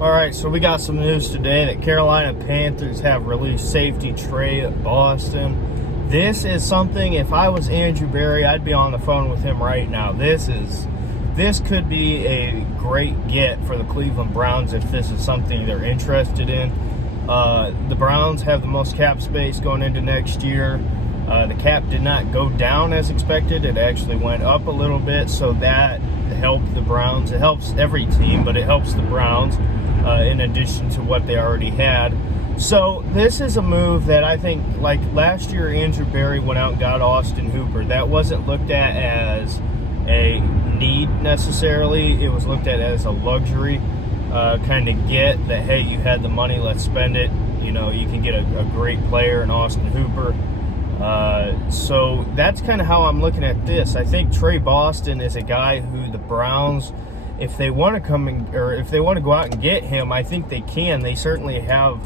All right, so we got some news today that Carolina Panthers have released safety Trey Boston. This is something, if I was Andrew Berry, I'd be on the phone with him right now. This could be a great get for the Cleveland Browns if this is something they're interested in. The Browns have the most cap space going into next year. The cap did not go down as expected. It actually went up a little bit, so that helped the Browns. It helps every team, but it helps the Browns in addition to what they already had. So this is a move that I think, like last year, Andrew Berry went out and got Austin Hooper. That wasn't looked at as a need necessarily. It was looked at as a luxury kind of get that, hey, you had the money, let's spend it. You know, you can get a great player in Austin Hooper. So that's kind of how I'm looking at this. I think Trey Boston is a guy who the Browns, if they want to come in, or if they want to go out and get him, I think they can. They certainly have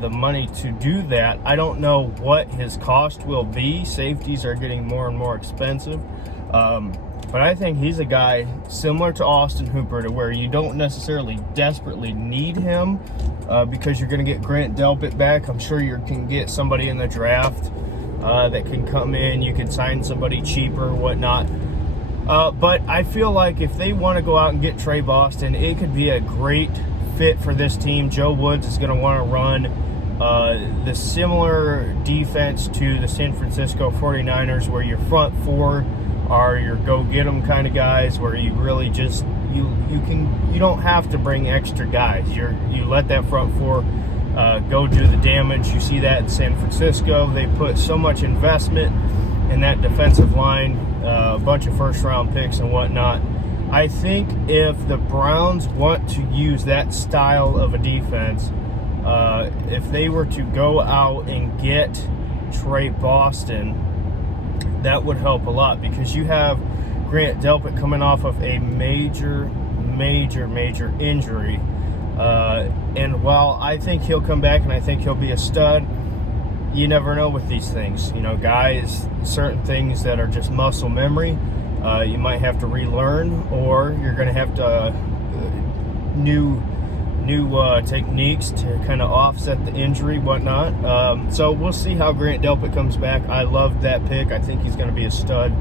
the money to do that. I don't know what his cost will be. Safeties are getting more and more expensive. But I think he's a guy similar to Austin Hooper, to where you don't necessarily desperately need him because you're going to get Grant Delpit back. I'm sure you can get somebody in the draft that can come in. You can sign somebody cheaper, whatnot. But I feel like if they want to go out and get Trey Boston, it could be a great fit for this team. Joe Woods is going to want to run the similar defense to the San Francisco 49ers, where your front four are your go-get-em kind of guys, where you really just you don't have to bring extra guys. You let that front four go do the damage. You see that in San Francisco. They put so much investment in that defensive line, a bunch of first-round picks and whatnot. I think if the Browns want to use that style of a defense, if they were to go out and get Trey Boston, that would help a lot, because you have Grant Delpit coming off of a major injury. And while I think he'll come back and I think he'll be a stud, you never know with these things. You know, guys, certain things that are just muscle memory, you might have to relearn, or you're going to have to new techniques to kind of offset the injury, whatnot. So we'll see how Grant Delpit comes back. I love that pick. I think he's going to be a stud.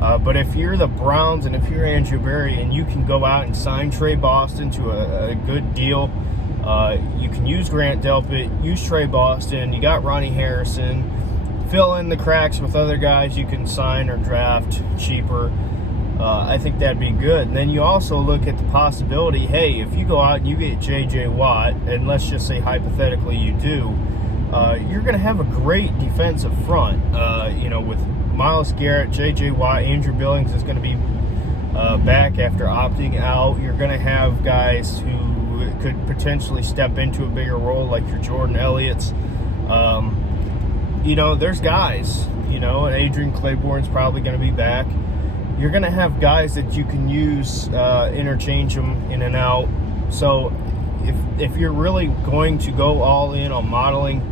But if you're the Browns and if you're Andrew Berry and you can go out and sign Trey Boston to a good deal, you can use Grant Delpit, use Trey Boston. You got Ronnie Harrison. Fill in the cracks with other guys you can sign or draft cheaper. I think that'd be good. And then you also look at the possibility, hey, if you go out and you get J.J. Watt, and let's just say hypothetically you do, you're going to have a great defensive front. With Myles Garrett, J.J. Watt, Andrew Billings is going to be back after opting out. You're going to have guys who could potentially step into a bigger role, like your Jordan Elliott's. There's guys, and Adrian Claiborne's probably going to be back. You're going to have guys that you can use, interchange them in and out. So if you're really going to go all in on modeling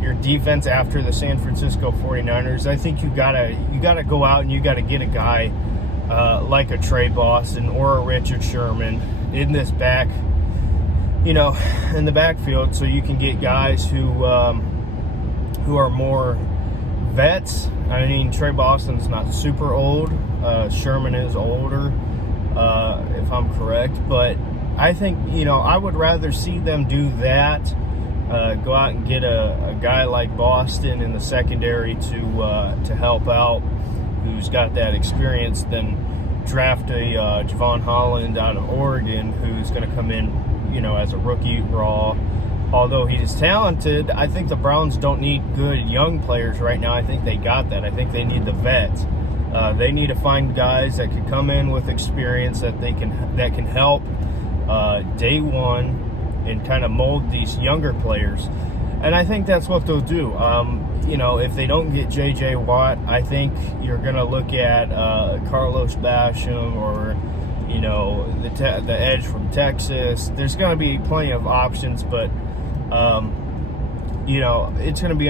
your defense after the San Francisco 49ers, I think you gotta go out and you got to get a guy like a Trey Boston or a Richard Sherman in this back, in the backfield, so you can get guys who are more vets. I mean, Trey Boston's not super old. Sherman is older, if I'm correct. But I think, I would rather see them do that, go out and get a guy like Boston in the secondary to help out, who's got that experience, than draft a Javon Holland out of Oregon, who's going to come in, as a rookie raw. Although he is talented, I think the Browns don't need good young players right now. I think they got that. I think they need the vets. They need to find guys that can come in with experience that can help day one and kind of mold these younger players. And I think that's what they'll do. If they don't get J.J. Watt, I think you're going to look at Carlos Basham, or the edge from Texas. There's going to be plenty of options, but it's going to be